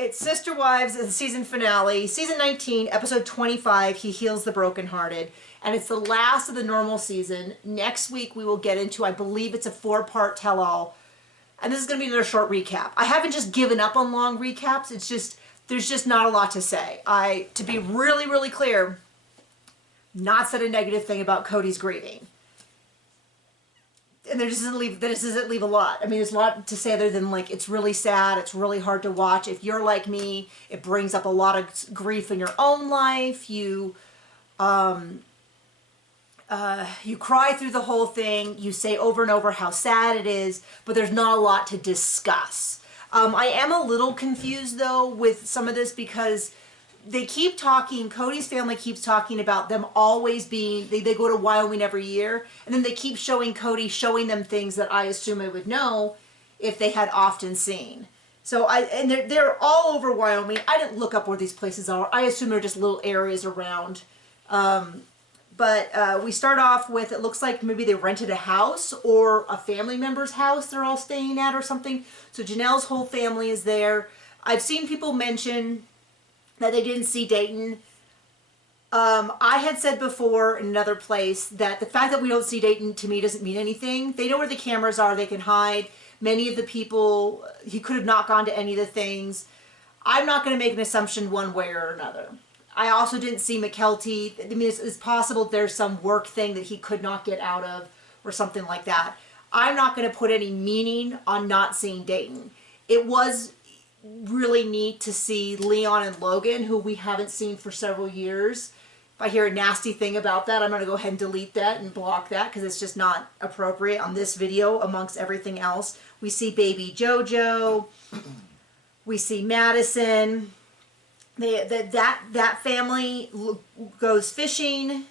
It's Sister Wives, the season finale, season 19, episode 25, He Heals the Brokenhearted. And it's the last of the normal season. Next week we will get into, I believe it's a 4-part tell-all. And this is going to be another short recap. I haven't just given up on long recaps. It's just, there's just not a lot to say. To be really, really clear, not said a negative thing about Cody's grieving. And this doesn't leave a lot. I mean, there's a lot to say other than, like, it's really sad. It's really hard to watch. If you're like me, it brings up a lot of grief in your own life. You cry through the whole thing. You say over and over how sad it is, but there's not a lot to discuss. I am a little confused, though, with some of this because they keep talking, Cody's family keeps talking about them always being, they go to Wyoming every year, and then they keep showing Cody, showing them things that I assume I would know if they had often seen. So and they're all over Wyoming. I didn't look up where these places are. I assume they're just little areas around. But we start off with, it looks like maybe they rented a house or a family member's house they're all staying at or something. So Janelle's whole family is there. I've seen people mention that they didn't see Dayton. I had said before in another place that the fact that we don't see Dayton to me doesn't mean anything. They know where the cameras are, they can hide. Many of the people, he could have not gone to any of the things. I'm not going to make an assumption one way or another. I also didn't see McKelty. I mean, it's possible there's some work thing that he could not get out of or something like that. I'm not going to put any meaning on not seeing Dayton. It was really neat to see Leon and Logan, who we haven't seen for several years. If I hear a nasty thing about that, I'm going to go ahead and delete that and block that because it's just not appropriate on this video amongst everything else. We see baby JoJo. We see Madison. That family goes fishing.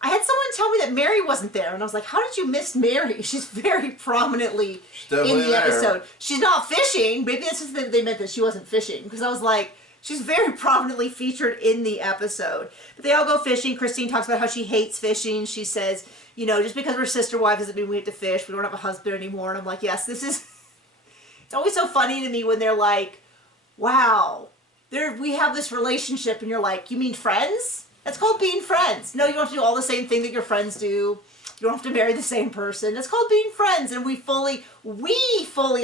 I had someone tell me that Mary wasn't there, and I was like, how did you miss Mary? She's very prominently in the episode. She's not fishing. Maybe that's just that they meant that she wasn't fishing, because I was like, she's very prominently featured in the episode. But they all go fishing. Christine talks about how she hates fishing. She says, you know, just because we're sister wives doesn't mean we have to fish. We don't have a husband anymore. And I'm like, yes, this is... It's always so funny to me when they're like, wow, we have this relationship, and you're like, you mean friends? That's called being friends. No, you don't have to do all the same thing that your friends do. You don't have to marry the same person. That's called being friends, and we fully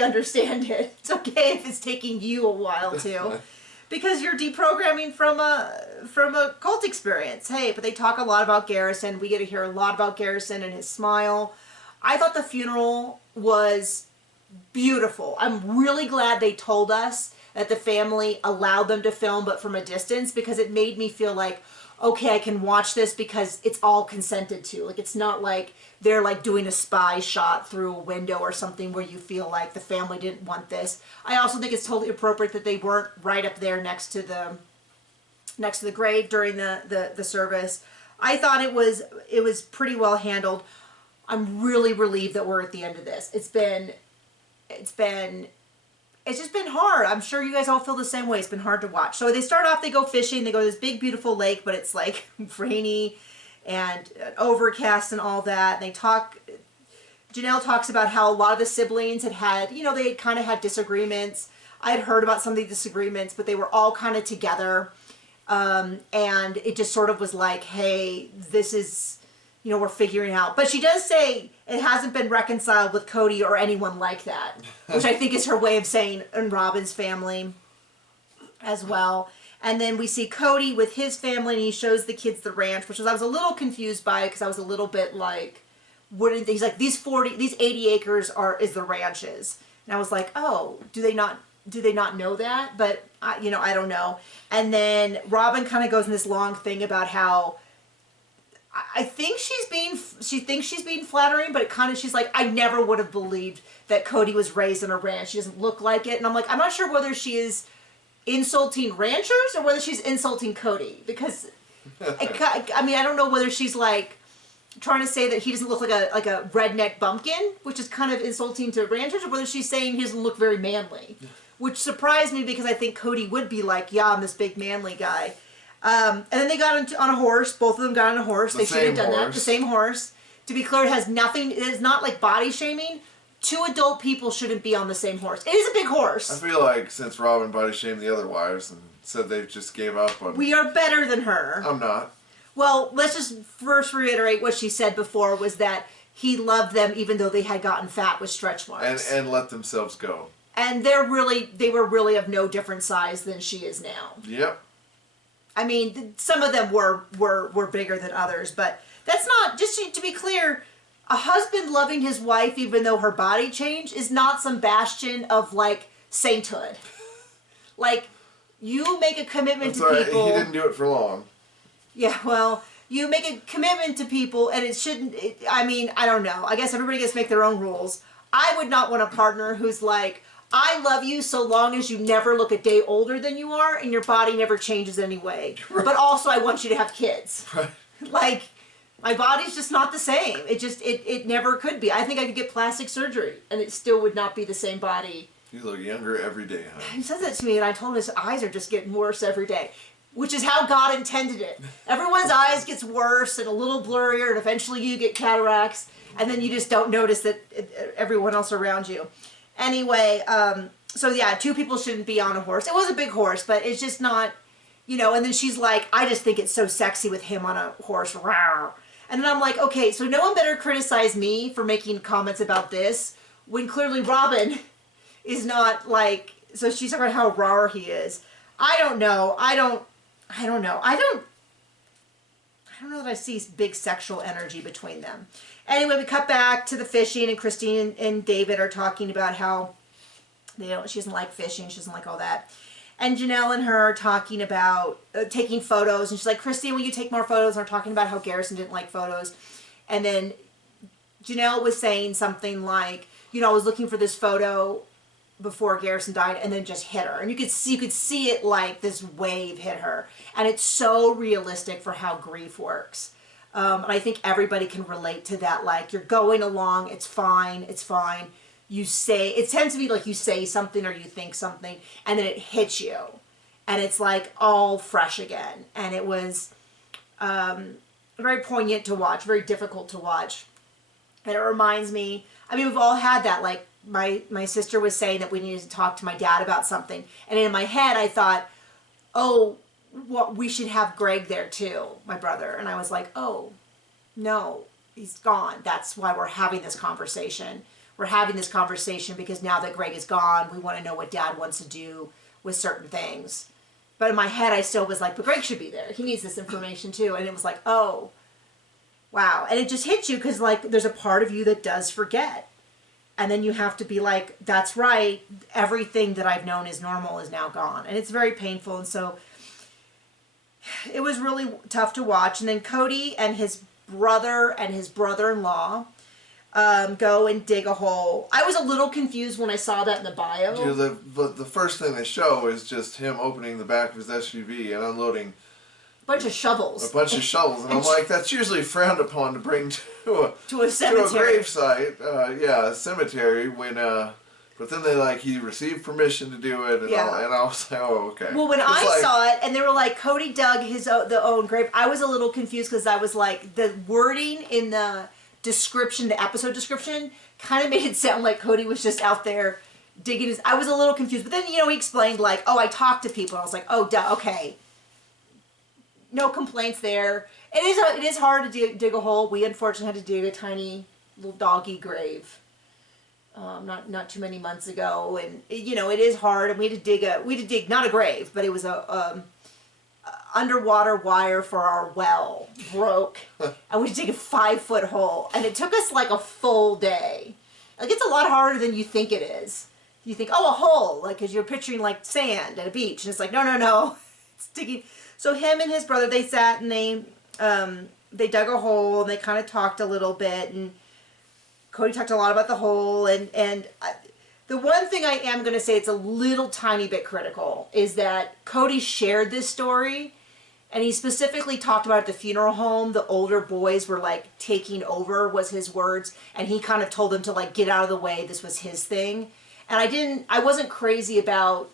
understand it. It's okay if it's taking you a while too, because you're deprogramming from a cult experience. Hey, but they talk a lot about Garrison. We get to hear a lot about Garrison and his smile. I thought the funeral was beautiful. I'm really glad they told us that the family allowed them to film, but from a distance, because it made me feel like, okay, I can watch this because it's all consented to. Like, it's not like they're like doing a spy shot through a window or something where you feel like the family didn't want this. I also think it's totally appropriate that they weren't right up there next to the grave during the service. I thought it was pretty well handled. I'm really relieved that we're at the end of this. It's just been hard. I'm sure you guys all feel the same way. It's been hard to watch. So they start off, they go fishing, they go to this big, beautiful lake, but it's like rainy and overcast and all that. And Janelle talks about how a lot of the siblings had, you know, they had kind of had disagreements. I had heard about some of the disagreements, but they were all kind of together. And it just sort of was like, hey, this is, you know, we're figuring out. But she does say it hasn't been reconciled with Cody or anyone like that, which I think is her way of saying in Robin's family as well. And then we see Cody with his family, and he shows the kids the ranch, which I was a little confused by, because I was a little bit like, he's like, these 80 acres is the ranches. And I was like, oh, do they not know that? But you know, I don't know. And then Robin kind of goes in this long thing about how I think she thinks she's being flattering, but she's like, I never would have believed that Cody was raised on a ranch. She doesn't look like it. And I'm like, I'm not sure whether she is insulting ranchers or whether she's insulting Cody, because I mean, I don't know whether she's like trying to say that he doesn't look like a redneck bumpkin, which is kind of insulting to ranchers, or whether she's saying he doesn't look very manly, which surprised me because I think Cody would be like, yeah, I'm this big manly guy. And then they got on a horse. Both of them got on a horse. They should have done that. The same horse. To be clear, it has nothing. It is not like body shaming. two adult people shouldn't be on the same horse. It is a big horse. I feel like since Robin body shamed the other wives and said they just gave up on... We are better than her. I'm not. Well, let's just first reiterate what she said before, was that he loved them even though they had gotten fat with stretch marks. And let themselves go. And they were really of no different size than she is now. Yep. I mean, some of them were bigger than others, but that's not, just to be clear, a husband loving his wife even though her body changed is not some bastion of, like, sainthood. Like, you make a commitment to people... He didn't do it for long. Yeah, well, you make a commitment to people, and it shouldn't... I mean, I don't know. I guess everybody gets to make their own rules. I would not want a partner who's like, I love you so long as you never look a day older than you are, and your body never changes anyway. Right. But also, I want you to have kids. Right. Like, my body's just not the same. It never could be. I think I could get plastic surgery, and it still would not be the same body. You look younger every day, honey. He says that to me, and I told him his eyes are just getting worse every day. Which is how God intended it. Everyone's eyes gets worse and a little blurrier, and eventually you get cataracts, and then you just don't notice that everyone else around you. Anyway, so yeah, two people shouldn't be on a horse. It was a big horse, but it's just not, you know, and then she's like, I just think it's so sexy with him on a horse. Rawr. And then I'm like, okay, so no one better criticize me for making comments about this, when clearly Robin is not like, so she's talking about how raw he is. I don't know. I don't know that I see big sexual energy between them. Anyway, we cut back to the fishing, and Christine and David are talking about how she doesn't like fishing, she doesn't like all that. And Janelle and her are talking about taking photos, and she's like, Christine, will you take more photos? And they're talking about how Garrison didn't like photos. And then Janelle was saying something like, you know, I was looking for this photo before Garrison died, and then just hit her, and you could see it like this wave hit her, and it's so realistic for how grief works. And I think everybody can relate to that. Like, you're going along, it's fine. You say, it tends to be like you say something or you think something, and then it hits you, and it's like all fresh again. And it was very poignant to watch, very difficult to watch. And it reminds me, I mean, we've all had that, like, my sister was saying that we needed to talk to my dad about something. And in my head, I thought, oh, well, we should have Greg there too, my brother. And I was like, oh, no, he's gone. That's why we're having this conversation. We're having this conversation because now that Greg is gone, we want to know what Dad wants to do with certain things. But in my head, I still was like, but Greg should be there. He needs this information too. And it was like, oh, wow. And it just hits you because, like, there's a part of you that does forget. And then you have to be like, that's right, everything that I've known as normal is now gone. And it's very painful. And so it was really tough to watch. And then Cody and his brother and his brother-in-law go and dig a hole. I was a little confused when I saw that in the bio. Dude, the first thing they show is just him opening the back of his SUV and unloading bunch of shovels. A bunch of shovels. And I'm like, that's usually frowned upon to bring to a cemetery. To a grave site. Yeah, a cemetery. When, but then he received permission to do it. And, and I was like, oh, okay. Well, when I saw it, and they were like, Cody dug his own grave, I was a little confused because I was like, the wording in the description, the episode description, kind of made it sound like Cody was just out there digging his... I was a little confused. But then, he explained, like, oh, I talked to people. And I was like, oh, duh, okay. No complaints there. It is hard to dig a hole. We unfortunately had to dig a tiny little doggy grave not too many months ago, and it is hard. And we had to dig not a grave, but it was a underwater wire for our well broke, and we had to dig a 5-foot hole, and it took us like a full day. Like, it's a lot harder than you think it is. You think, oh, a hole, like, because you're picturing like sand at a beach, and it's like, no, it's digging. So him and his brother, they sat and they dug a hole, and they kind of talked a little bit, and Cody talked a lot about the hole, and the one thing I am going to say it's a little tiny bit critical is that Cody shared this story, and he specifically talked about at the funeral home, the older boys were like taking over, was his words, and he kind of told them to like get out of the way, this was his thing. And I wasn't crazy about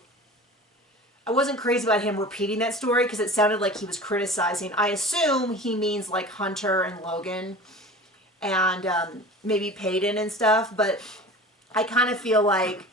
him repeating that story because it sounded like he was criticizing. I assume he means like Hunter and Logan and maybe Peyton and stuff, but I kind of feel like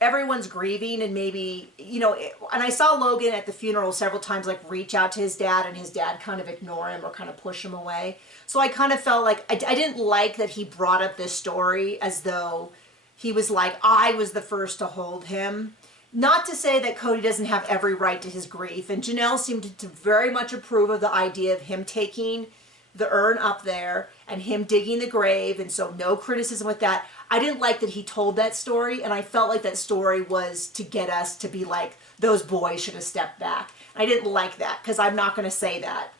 everyone's grieving, and maybe, and I saw Logan at the funeral several times, like, reach out to his dad, and his dad kind of ignore him or kind of push him away. So I kind of felt like I didn't like that he brought up this story as though he was like, I was the first to hold him. Not to say that Cody doesn't have every right to his grief, and Janelle seemed to very much approve of the idea of him taking the urn up there and him digging the grave, and so no criticism with that. I didn't like that he told that story, and I felt like that story was to get us to be like, those boys should have stepped back. I didn't like that, because I'm not going to say that.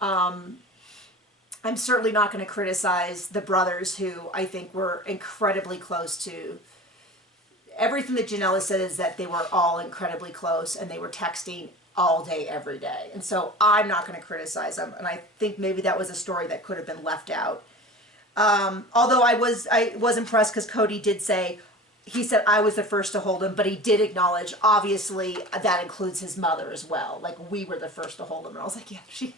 I'm certainly not going to criticize the brothers, who I think were incredibly close to. Everything that Janelle said is that they were all incredibly close, and they were texting all day, every day. And so I'm not going to criticize them, and I think maybe that was a story that could have been left out. Although I was impressed, because Cody did say, he said I was the first to hold him, but he did acknowledge, obviously, that includes his mother as well. Like, we were the first to hold him. And I was like, yeah, she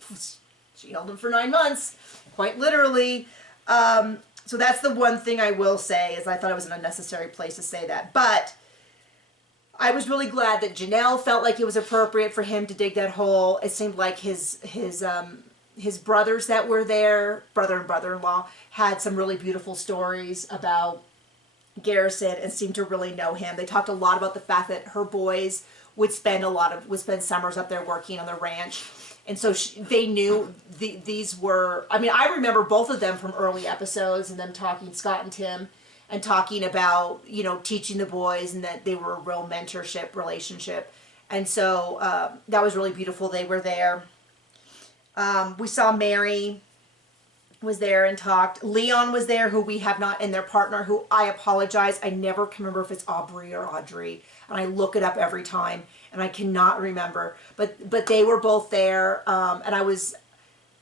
held him for 9 months, quite literally. So that's the one thing I will say, is I thought it was an unnecessary place to say that. But I was really glad that Janelle felt like it was appropriate for him to dig that hole. It seemed like his brothers that were there, brother and brother-in-law, had some really beautiful stories about Garrison and seemed to really know him. They talked a lot about the fact that her boys would spend summers up there working on the ranch. And so they knew these were, I mean, I remember both of them from early episodes, and them talking, Scott and Tim, and talking about, teaching the boys, and that they were a real mentorship relationship. And so that was really beautiful. They were there. We saw Mary was there and talked. Leon was there, who we have not, and their partner, who I apologize, I never can remember if it's Aubrey or Audrey, and I look it up every time, and I cannot remember. But they were both there, and I was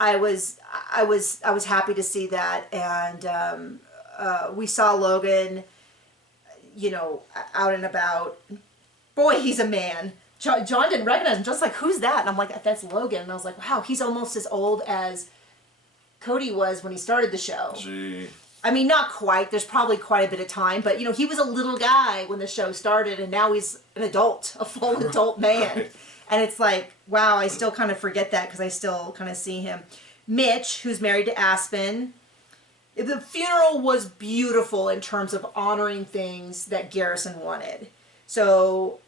happy to see that. And we saw Logan, out and about. Boy, he's a man. John didn't recognize him, just like, who's that? And I'm like, that's Logan. And I was like, wow, he's almost as old as Cody was when he started the show. Gee. I mean, not quite. There's probably quite a bit of time. But, he was a little guy when the show started, and now he's an adult, a full adult man. Right. And it's like, wow, I still kind of forget that, because I still kind of see him. Mitch, who's married to Aspen. The funeral was beautiful in terms of honoring things that Garrison wanted. So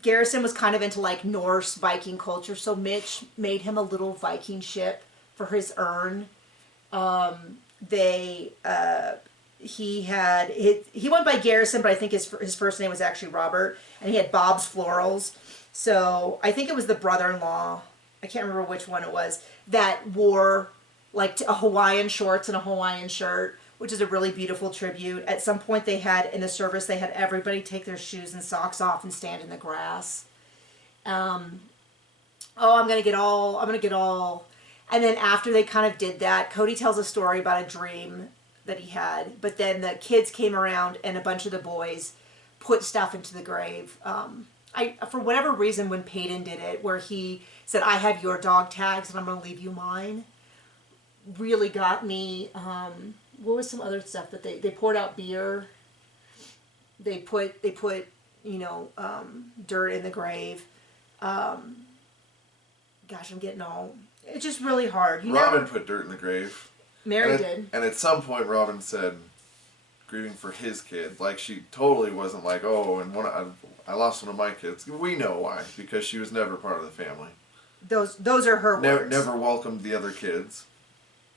Garrison was kind of into like Norse Viking culture, so Mitch made him a little Viking ship for his urn. He went by Garrison, but I think his first name was actually Robert, and he had Bob's Florals. So I think it was the brother-in-law, I can't remember which one it was, that wore like a Hawaiian shorts and a Hawaiian shirt, which is a really beautiful tribute. At some point in the service, they had everybody take their shoes and socks off and stand in the grass. I'm gonna get all. And then after they kind of did that, Cody tells a story about a dream that he had. But then the kids came around, and a bunch of the boys put stuff into the grave. For whatever reason, when Peyton did it, where he said, I have your dog tags and I'm going to leave you mine, really got me. What was some other stuff that they poured out beer? They put dirt in the grave. Gosh, I'm getting all... It's just really hard. Robin put dirt in the grave. Mary did. And at some point, Robin said, grieving for his kid. Like, she totally wasn't like, oh, and I lost one of my kids. We know why. Because she was never part of the family. Those are her words. Never welcomed the other kids.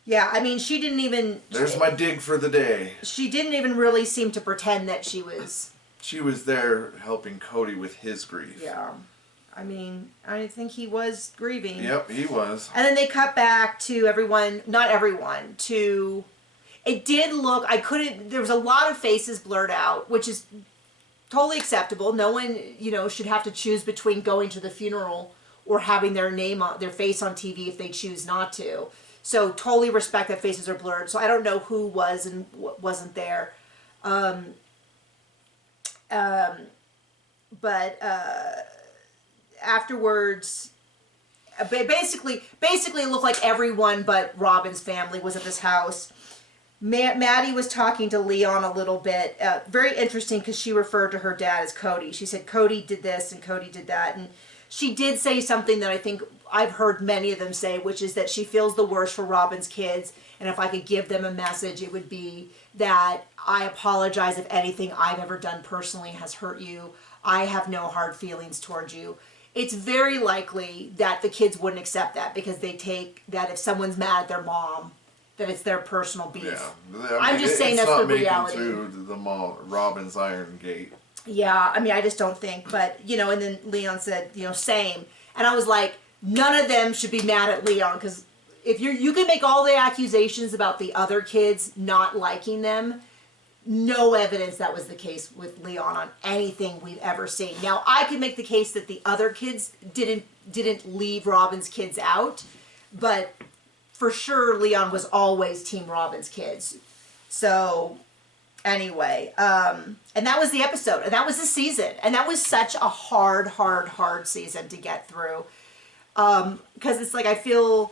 Yeah, I mean, she didn't even... There's my dig for the day. She didn't even really seem to pretend that she was... She was there helping Cody with his grief. Yeah. I mean, I think he was grieving. Yep, he was. And then they cut back to everyone, not everyone, to... It did look, there was a lot of faces blurred out, which is totally acceptable. No one, should have to choose between going to the funeral or having their face on TV if they choose not to. So totally respect that faces are blurred. So I don't know who was and wasn't there. But afterwards, basically it looked like everyone but Robin's family was at this house. Maddie was talking to Leon a little bit. Very interesting because she referred to her dad as Cody. She said Cody did this and Cody did that. And she did say something that I think I've heard many of them say, which is that she feels the worst for Robin's kids. And if I could give them a message, it would be that I apologize if anything I've ever done personally has hurt you. I have no hard feelings towards you. It's very likely that the kids wouldn't accept that because they take that if someone's mad at their mom, that it's their personal beef. Yeah, I mean, I'm just saying that's the reality. Through the mall, Robin's iron gate. Yeah, I mean, I just don't think, but, you know, and then Leon said, you know, same. And I was like, none of them should be mad at Leon, because if you can make all the accusations about the other kids not liking them, no evidence that was the case with Leon on anything we've ever seen. Now, I could make the case that the other kids didn't leave Robin's kids out, but for sure Leon was always Team Robin's kids. So anyway, and that was the episode, and that was the season, and that was such a hard season to get through, because it's like I feel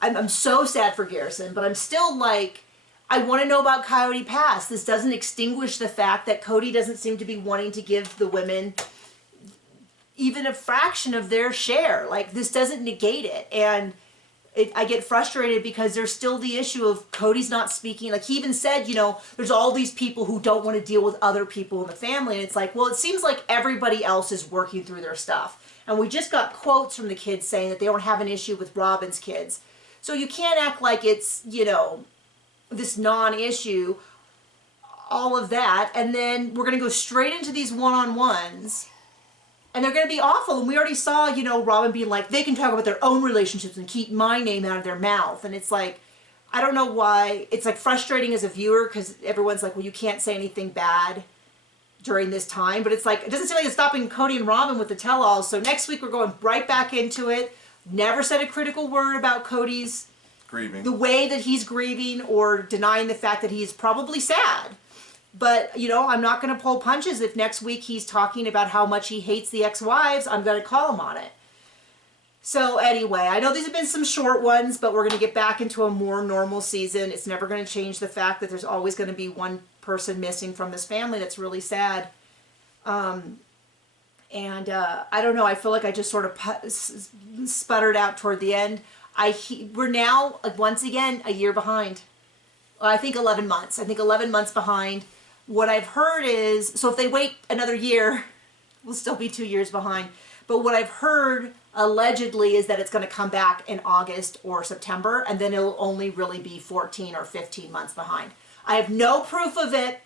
I'm so sad for Garrison, but I'm still like, I want to know about Coyote Pass. This doesn't extinguish the fact that Cody doesn't seem to be wanting to give the women even a fraction of their share. Like, this doesn't negate it, and I get frustrated because there's still the issue of Cody's not speaking. Like, he even said, you know, there's all these people who don't want to deal with other people in the family. And it's like, well, it seems like everybody else is working through their stuff. And we just got quotes from the kids saying that they don't have an issue with Robin's kids. So you can't act like it's, you know, this non-issue, all of that. And then we're going to go straight into these one-on-ones. And they're going to be awful. And we already saw, you know, Robin being like, they can talk about their own relationships and keep my name out of their mouth. And it's like, I don't know why. It's like frustrating as a viewer because everyone's like, well, you can't say anything bad during this time. But it's like, it doesn't seem like it's stopping Cody and Robin with the tell-alls. So next week we're going right back into it. Never said a critical word about Cody's Grieving. The way that he's grieving or denying the fact that he's probably sad. But, you know, I'm not going to pull punches if next week he's talking about how much he hates the ex-wives. I'm going to call him on it. So anyway, I know these have been some short ones, but we're going to get back into a more normal season. It's never going to change the fact that there's always going to be one person missing from this family that's really sad. I don't know, I feel like I just sort of sputtered out toward the end. We're now, once again, a year behind. I think 11 months. I think 11 months behind. What I've heard is, so if they wait another year, we'll still be 2 years behind. But what I've heard, allegedly, is that it's going to come back in August or September, and then it'll only really be 14 or 15 months behind. I have no proof of it,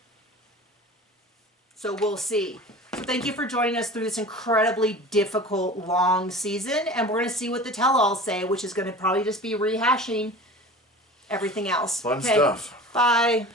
so we'll see. So thank you for joining us through this incredibly difficult, long season, and we're going to see what the tell-alls say, which is going to probably just be rehashing everything else. Fun stuff. Bye.